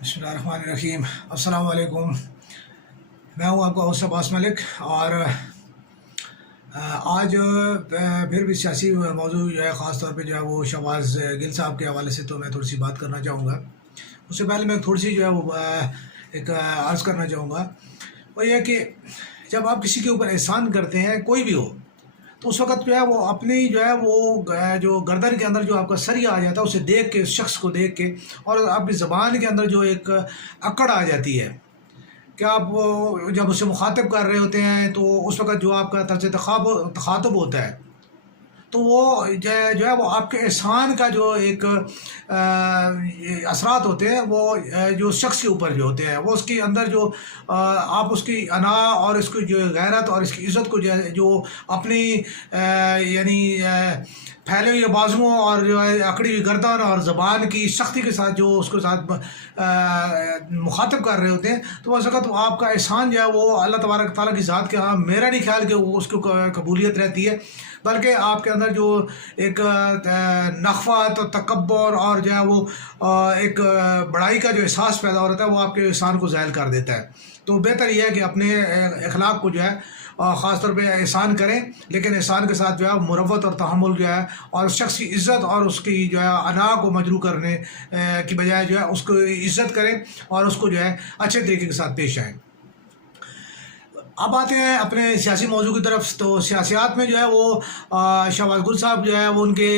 बिस्मिल्लाहिर्रहमानिर्रहीम। अस्सलाम वालेकुम। मैं हूँ आपका होस्ट अब्बास मलिक और आज फिर भी सियासी मौजू जो है ख़ास तौर पे जो है वो शहबाज गिल साहब के हवाले से तो मैं थोड़ी सी बात करना चाहूँगा। उससे पहले मैं थोड़ी सी जो है वो एक अर्ज़ करना चाहूँगा। वो ये है कि जब आप किसी के ऊपर एहसान करते हैं, कोई भी हो, तो उस वक़्त जो है वो अपनी जो है वो जो गर्दन के अंदर जो आपका सरिया आ जाता है, उसे देख के, उस शख्स को देख के, और आपकी ज़बान के अंदर जो एक अकड़ आ जाती है कि आप वो जब उससे मुखातिब कर रहे होते हैं तो उस वक़्त जो आपका तर्ज़ तख़ातुब होता है, तो वो जो है वो आपके एहसान का जो एक असरात होते हैं वो जो शख्स के ऊपर जो होते हैं, वो उसके अंदर जो आप उसकी अना और इसकी जो गैरत और इसकी इज़्ज़त को जो है, जो अपनी यानी फैले हुए बाजुओं और जो है अकड़ी हुई गर्दन और ज़बान की सख्ती के साथ जो उसके साथ मुखातिब कर रहे होते हैं, तो उस वक़्त आपका एहसान जो है वो अल्लाह तबारक ताला की ज़ात के यहाँ मेरा नहीं ख्याल कि वो उसको कबूलियत रहती है, बल्कि आपके अंदर जो एक नख़वत और तकब्बुर और जो है वो एक बड़ाई का जो एहसास पैदा हो रहा है, वो आपके एहसान को ज़ायल कर देता है। तो बेहतर यह है कि अपने अखलाक को जो है ख़ास तौर पे एहसान करें, लेकिन एहसान के साथ जो है मुरव्वत और तहम्मुल जो है और उस शख्स की इज़्ज़त और उसकी जो है अना को मजरू करने की बजाय जो है उसको इज़्ज़त करें और उसको जो है अच्छे तरीके के साथ पेश आएँ। अब आते हैं अपने सियासी मौजू की तरफ। तो सियासियात में जो है वो शहबाज गिल साहब जो है वो उनके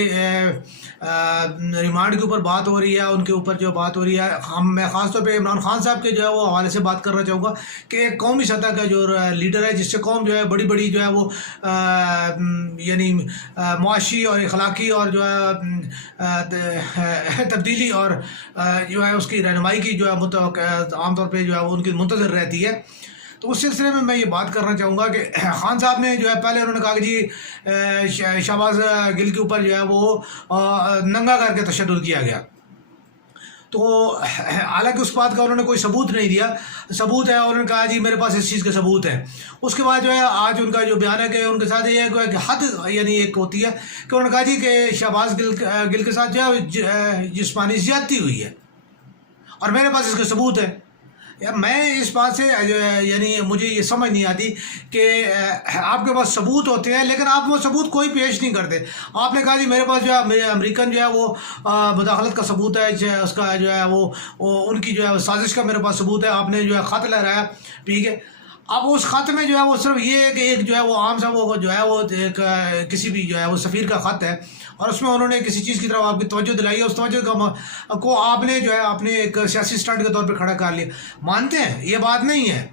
रिमांड के ऊपर बात हो रही है, उनके ऊपर जो बात हो रही है, मैं ख़ास तौर पे इमरान खान साहब के जो है वो हवाले से बात करना चाहूँगा कि एक कौमी सतह का जो लीडर है, जिससे कौम जो है बड़ी बड़ी जो है वो यानी मुआशी और अखलाकी और जो है तब्दीली और जो है उसकी रहनुमाई की जो है आम तौर पर जो है वो उनकी मुंतज़र रहती है। तो उस सिलसिले में मैं ये बात करना चाहूँगा कि खान साहब ने जो है पहले उन्होंने कहा कि जी शहबाज गिल के ऊपर जो है वो नंगा करके तशद्दुद किया गया। तो हालांकि उस बात का उन्होंने कोई सबूत नहीं दिया। सबूत है, उन्होंने कहा जी मेरे पास इस चीज़ के सबूत हैं। उसके बाद जो है आज उनका जो बयान है कि उनके साथ ये है कि हद यानी एक होती है कि उन्होंने कहा जी कि शहबाज गिल के साथ जो है जिस्मानी ज़्यादती हुई है और मेरे पास इसके सबूत है। यार मैं इस बात से यानी मुझे ये समझ नहीं आती कि आपके पास सबूत होते हैं लेकिन आप वो सबूत कोई पेश नहीं करते। आपने कहा जी मेरे पास जो है मेरे अमेरिकन जो है वो मुदाखलत का सबूत है, उसका जो है वो उनकी जो है साजिश का मेरे पास सबूत है। आपने जो है ख़त लहराया, ठीक है। अब उस ख़त में जो है वो सिर्फ ये है कि एक जो है वो आम सा वो जो है वो एक किसी भी जो है वो सफ़ीर का ख़त है और उसमें उन्होंने किसी चीज़ की तरफ आपकी तवज्जो दिलाई है, उस तवज्जो को आपने जो है अपने एक सियासी स्टंट के तौर पे खड़ा कर लिया। मानते हैं ये बात नहीं है।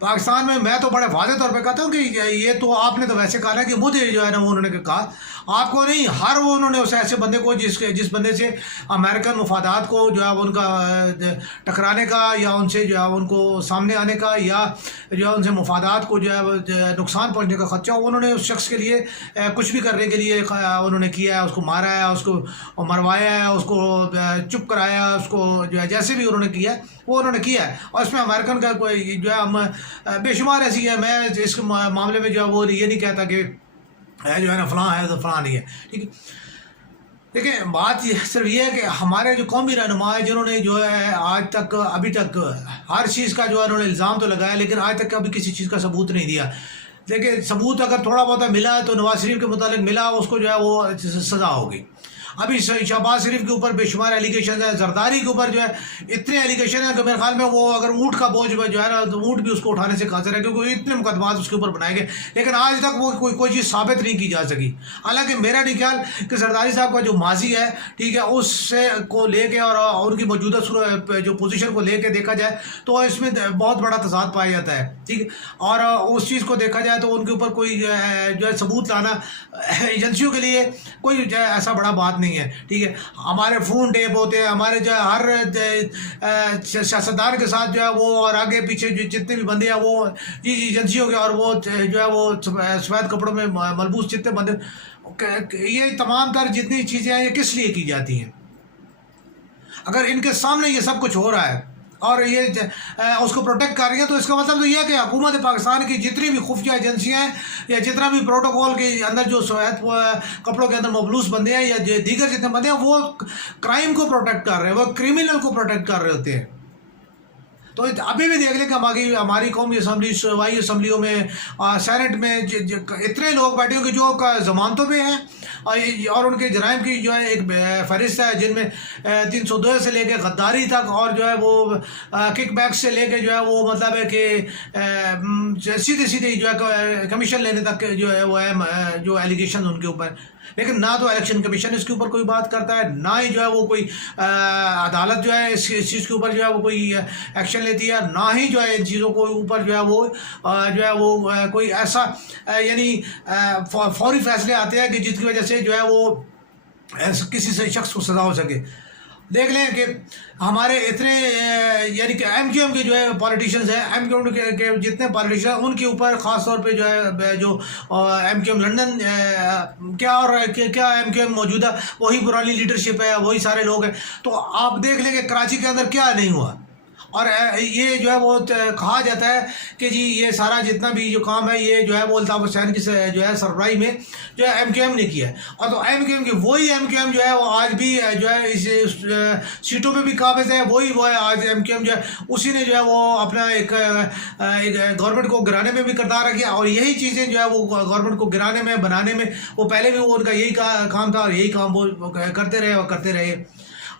पाकिस्तान में मैं तो बड़े वाज़ेह तौर पे कहता हूँ कि ये तो आपने तो वैसे कहा ना कि मुझे जो है ना वो उन्होंने कहा, आपको नहीं, हर वो उन्होंने उस ऐसे बंदे को जिस बंदे से अमेरिकन मुफादात को जो है उनका टकराने का या उनसे जो है उनको सामने आने का या जो है उनसे मुफादात को जो है नुकसान पहुँचने का खदशा, उन्होंने उस शख्स के लिए कुछ भी करने के लिए उन्होंने किया है। उसको मारा है, उसको मरवाया है, उसको चुप कराया, उसको जो है जैसे भी उन्होंने किया है वो उन्होंने किया है। और इसमें अमेरिकन का कोई जो है हम बेशुमार ऐसी है। मैं इस मामले में जो है वो ये नहीं कहता कि जो है ना फलां है तो फलां नहीं है, ठीक है। देखिए बात सिर्फ ये है कि हमारे जो कौमी रहनुमा है जिन्होंने जो है आज तक अभी तक हर चीज़ का जो है उन्होंने इल्ज़ाम तो लगाया लेकिन आज तक कभी किसी चीज़ का सबूत नहीं दिया। देखिए सबूत अगर थोड़ा बहुत मिला है तो नवाज शरीफ के मुतालिक मिला, उसको जो है वो सज़ा होगी। अभी शहबाज शरीफ के ऊपर बेशुमार एलिगेशन है, जरदारी के ऊपर जो है इतने एलिगेशन है कि मेरे ख्याल में वो अगर ऊँट का बोझ जो है ना तो ऊँट भी उसको उठाने से कासिर है, क्योंकि इतने मुकदमात उसके ऊपर बनाए गए लेकिन आज तक वो कोई चीज़ साबित नहीं की जा सकी। हालांकि मेरा नहीं ख्याल कि जरदारी साहब का जो माजी है, ठीक है, उससे को लेके और उनकी मौजूदा जो पोजीशन को लेके देखा जाए तो इसमें बहुत बड़ा तजाद पाया जाता है, ठीक है। और उस चीज़ को देखा जाए तो उनके ऊपर कोई जो है सबूत लाना एजेंसियों के लिए कोई जो है ऐसा बड़ा बात नहीं है, ठीक है। हमारे फ़ोन टेप होते हैं, हमारे जो है हर सियासतदान के साथ जो है वो और आगे पीछे जो जितने भी बंदे हैं वो एजेंसियों के और वो जो है वो सफ़ेद कपड़ों में मलबूस जितने बंदे, ये तमाम तर जितनी चीज़ें हैं ये किस लिए की जाती हैं? अगर इनके सामने ये सब कुछ हो रहा है और ये उसको प्रोटेक्ट कर रही है तो इसका मतलब तो ये है कि हुकूमत पाकिस्तान की जितनी भी खुफिया एजेंसियाँ हैं या जितना भी प्रोटोकॉल के अंदर जो सफ़ेद कपड़ों के अंदर मबलूस बंदे हैं या दीगर जितने बंदे हैं वो क्राइम को प्रोटेक्ट कर रहे हैं, वो क्रिमिनल को प्रोटेक्ट कर रहे होते हैं। تو ابھی بھی دیکھ لیں کہ ہماری قومی اسمبلی صوبائی اسمبلیوں میں سینٹ میں اتنے لوگ بیٹھے ہوں کہ جو ضمانتوں پہ ہیں اور ان کے جرائم کی جو ہے ایک فہرست ہے، جن میں 302 سے لے کے غداری تک، اور جو ہے وہ کک بیک سے لے کے جو ہے وہ مطلب ہے کہ سیدھے سیدھے جو ہے کمیشن لینے تک جو ہے وہ ہے جو ایلیگیشن ان کے اوپر. لیکن نہ تو الیکشن کمیشن اس کے اوپر کوئی بات کرتا ہے، نہ ہی جو ہے وہ کوئی عدالت جو ہے اس چیز کے اوپر جو ہے وہ کوئی ایکشن لیتی ہے، نہ ہی جو ہے ان چیزوں کو اوپر جو ہے وہ کوئی ایسا یعنی فوری فیصلے آتے ہیں کہ جس کی وجہ سے جو ہے وہ کسی سے شخص کو سزا ہو سکے. دیکھ لیں کہ ہمارے اتنے یعنی کہ ایم کیو ایم کے جو ہے پالیٹیشینز ہیں، ایم کیو ایم کے جتنے پالیٹیشین ہیں ان کے اوپر خاص طور پہ جو ہے جو ایم کیو ایم لنڈن کیا ایم کیو ایم موجودہ وہی پرانی لیڈرشپ ہے، وہی سارے لوگ ہیں. تو آپ دیکھ لیں کہ کراچی کے اندر کیا نہیں ہوا، اور یہ جو ہے وہ کہا جاتا ہے کہ جی یہ سارا جتنا بھی جو کام ہے یہ جو ہے وہ الطاف حسین کی جو ہے سربراہی میں جو ہے ایم کیو ایم نے کیا ہے. اور تو ایم کیو ایم کی وہی ایم کیو ایم جو ہے وہ آج بھی جو ہے اس سیٹوں پہ بھی قابض ہے، وہی وہ ہے آج ایم کیو ایم جو ہے اسی نے جو ہے وہ اپنا ایک گورنمنٹ کو گرانے میں بھی کردار رکھا، اور یہی چیزیں جو ہے وہ گورنمنٹ کو گرانے میں بنانے میں وہ پہلے بھی وہ ان کا یہی کام تھا، اور یہی کام وہ کرتے رہے.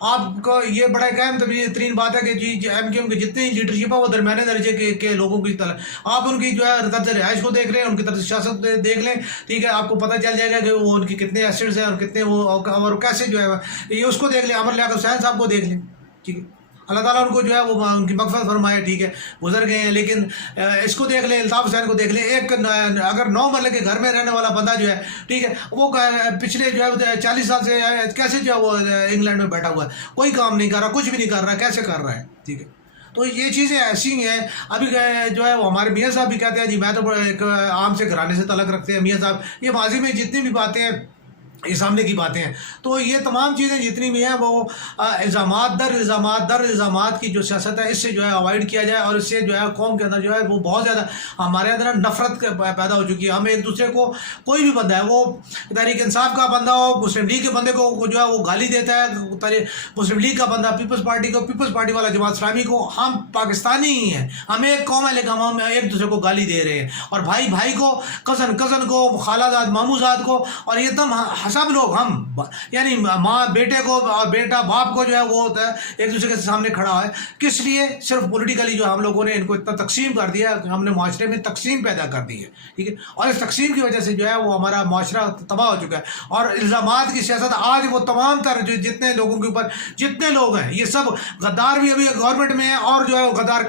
آپ کو یہ بڑا ایک اہم ترین بات ہے کہ جی ایم کیو ایم کی جتنی لیڈرشپ ہے وہ درمیانے درجے کے لوگوں کی طرح آپ ان کی جو ہے طرز رہائش کو دیکھ لیں، ان کی طرز سیاست دیکھ لیں، ٹھیک ہے، آپ کو پتہ چل جائے گا کہ وہ ان کی کتنے ایسٹس ہیں اور کتنے وہ اور کیسے جو ہے یہ اس کو دیکھ لیں. امر لیاقت حسین صاحب کو دیکھ لیں، ٹھیک ہے، اللہ تعالیٰ ان کو جو ہے وہ ان کی مغفرت فرمائے، ٹھیک ہے، گزر گئے ہیں. لیکن اس کو دیکھ لیں، الطاف حسین کو دیکھ لیں، ایک اگر 9 مرلے کے گھر میں رہنے والا بندہ جو ہے، ٹھیک ہے، وہ پچھلے جو ہے 40 سال سے کیسے جو ہے وہ انگلینڈ میں بیٹھا ہوا ہے، کوئی کام نہیں کر رہا، کچھ بھی نہیں کر رہا، کیسے کر رہا ہے، ٹھیک ہے. تو یہ چیزیں ایسی ہیں. ابھی جو ہے وہ ہمارے میاں صاحب بھی کہتے ہیں جی میں تو ایک عام سے گھرانے سے تعلق رکھتے ہیں میاں صاحب، یہ ماضی میں جتنی بھی باتیں ہیں یہ سامنے کی باتیں ہیں. تو یہ تمام چیزیں جتنی بھی ہیں وہ الزامات در الزامات کی جو سیاست ہے اس سے جو ہے اوائڈ کیا جائے، اور اس سے جو ہے قوم کے اندر جو ہے وہ بہت زیادہ ہمارے اندر نفرت پیدا ہو چکی ہے. ہم ایک دوسرے کو کوئی بھی بندہ ہے وہ تحریک انصاف کا بندہ ہو، مسلم لیگ کے بندے کو جو ہے وہ گالی دیتا ہے، مسلم لیگ کا بندہ پیپلز پارٹی والا جماعت اسلامی کو، ہم پاکستانی ہی ہیں، ہم ایک قوم ہے لیکن ہم ایک دوسرے کو گالی دے رہے ہیں، اور بھائی کو، کزن کو، خالہ زاد ماموں زاد کو، اور یہ تم سب لوگ ہم یعنی ماں بیٹے کو اور بیٹا باپ کو جو ہے وہ ایک دوسرے کے سامنے کھڑا ہے. کس لیے؟ صرف پولیٹیکلی جو ہم لوگوں نے ان کو اتنا تقسیم کر دیا، ہم نے معاشرے میں تقسیم پیدا کر دی ہے، ٹھیک ہے، اور اس تقسیم کی وجہ سے جو ہے وہ ہمارا معاشرہ تباہ ہو چکا ہے. اور الزامات کی سیاست آج وہ تمام تر جتنے لوگوں کے اوپر جتنے لوگ ہیں یہ سب غدار بھی ابھی گورنمنٹ میں ہیں، اور جو ہے غدار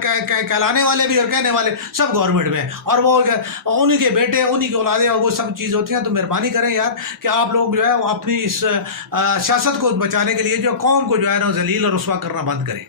کہلانے والے بھی اور کہنے والے سب گورنمنٹ میں ہیں، اور وہ انہی کے بیٹے انہی کی اولادیں اور وہ سب چیز ہوتی ہیں. تو مہربانی کریں یار کہ آپ لوگ جو ہے اپنی اس سیاست کو بچانے کے لیے جو قوم کو جو ہے نا ذلیل اور رسوا کرنا بند کریں.